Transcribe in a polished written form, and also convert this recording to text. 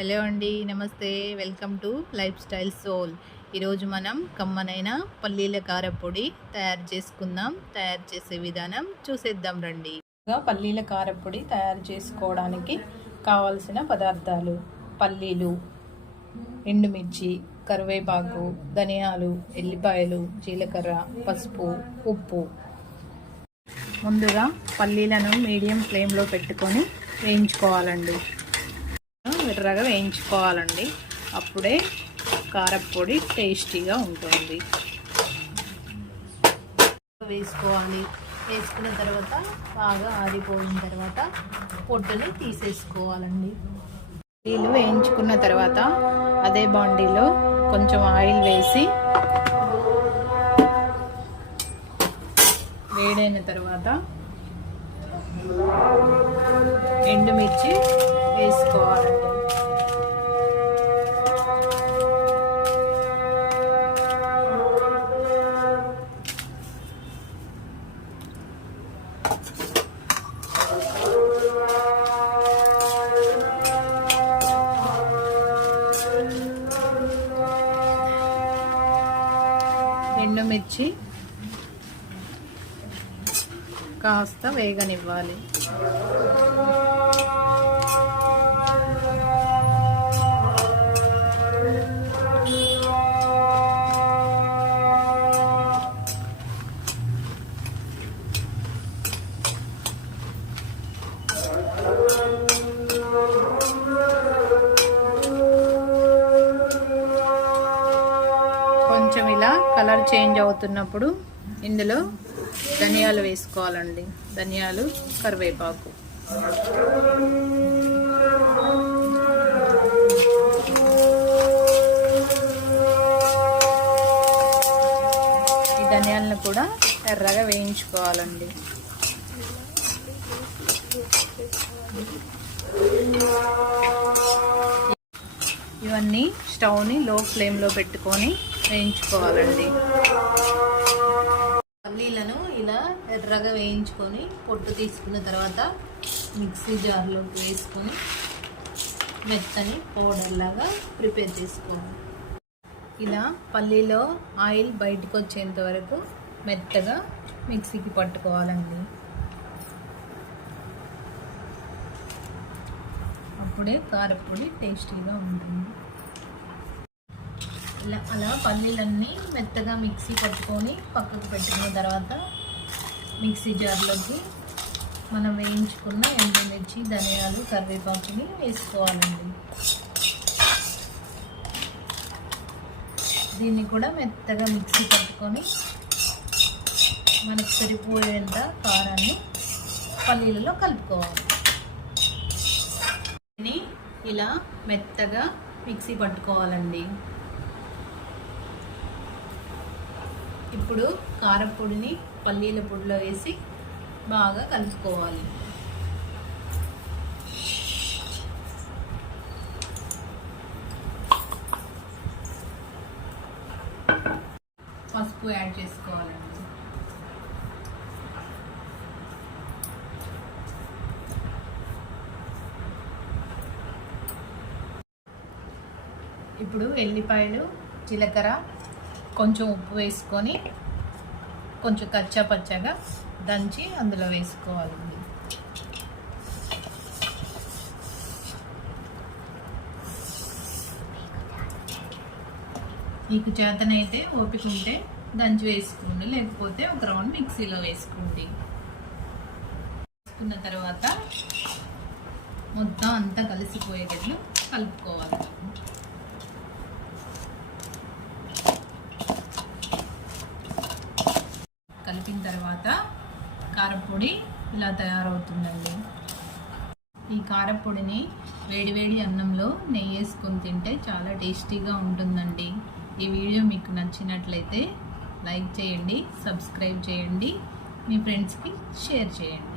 Hello అండి, నమస్తే. Welcome to life style soul. ఈరోజు మనం కమ్మనైన పల్లీల కారపొడి తయారు చేసుకుందాం. తయారు చేసే విధానం చూసేద్దాం రండి. పల్లీల కారపొడి తయారు చేసుకోవడానికి కావలసిన పదార్థాలు: పల్లీలు, ఎండుమిర్చి, కరివేపాకు, ధనియాలు, ఎల్లిపాయలు, జీలకర్ర, పసుపు, ఉప్పు. ముందుగా పల్లీలను మీడియం ఫ్లేమ్లో పెట్టుకొని వేయించుకోవాలండి. ఎర్రగా వేయించుకోవాలండి. అప్పుడే కారపొడి టేస్టీగా ఉంటుంది. వేసుకోవాలి. వేసుకున్న తర్వాత బాగా ఆరిపోయిన తర్వాత పొట్టుని తీసేసుకోవాలండి. నీళ్ళు వేయించుకున్న తర్వాత అదే బాండీలో కొంచెం ఆయిల్ వేసి వేడైన తర్వాత ఎండుమిర్చి వేసుకోవాలండి. ఎండుమిర్చి కాస్త వేగనివ్వాలి. కొంచెం ఇలా కలర్ చేంజ్ అవుతున్నప్పుడు ఇందులో ధనియాలు వేసుకోవాలండి. ధనియాలు, కరివేపాకు. ఈ ధనియాలను కూడా ఎర్రగా వేయించుకోవాలండి. ఇవన్నీ స్టవ్ని లో ఫ్లేమ్లో పెట్టుకొని వేయించుకోవాలండి. పల్లీలను ఇలా ఎర్రగా వేయించుకొని పొట్టు తీసుకున్న తర్వాత మిక్సీ జార్లోకి వేసుకొని మెత్తని పౌడర్ లాగా ప్రిపేర్ చేసుకోవాలి. ఇలా పల్లీలో ఆయిల్ బయటకు వచ్చేంత వరకు మెత్తగా మిక్సీకి పట్టుకోవాలండి. అప్పుడే కారపొడి టేస్టీగా ఉంటుంది. అలా పల్లీలన్నీ మెత్తగా మిక్సీ పట్టుకొని పక్కకు పెట్టుకున్న తర్వాత మిక్సీ జార్లోకి మనం వేయించుకున్న ఎండుమిర్చి, ధనియాలు, కరివేపాకుని వేసుకోవాలండి. దీన్ని కూడా మెత్తగా మిక్సీ పట్టుకొని మనకు సరిపోయేంత కారాన్ని పల్లీలలో కలుపుకోవాలి. ఇలా మెత్తగా మిక్సీ పట్టుకోవాలండి. ఇప్పుడు కారపొడిని పల్లీల పొడిలో వేసి బాగా కలుపుకోవాలి. పసుపు యాడ్ చేసుకోవాలండి. ఇప్పుడు ఎల్లిపాయలు, జీలకర్ర, కొంచెం ఉప్పు వేసుకొని కొంచెం కచ్చా పచ్చగా దంచి అందులో వేసుకోవాలండి. మీకు చేతనైతే ఓపిక ఉంటే దంచి వేసుకోండి, లేకపోతే ఒక రౌండ్ మిక్సీలో వేసుకోండి. వేసుకున్న తర్వాత మొత్తం అంతా కలిసిపోయేటట్లు కలుపుకోవాలి. కలిపిన తర్వాత కారపొడి ఇలా తయారవుతుందండి. ఈ కారపొడిని వేడివేడి అన్నంలో నెయ్యి వేసుకొని తింటే చాలా టేస్టీగా ఉంటుందండి. ఈ వీడియో మీకు నచ్చినట్లయితే లైక్ చేయండి, సబ్స్క్రైబ్ చేయండి, మీ ఫ్రెండ్స్కి షేర్ చేయండి.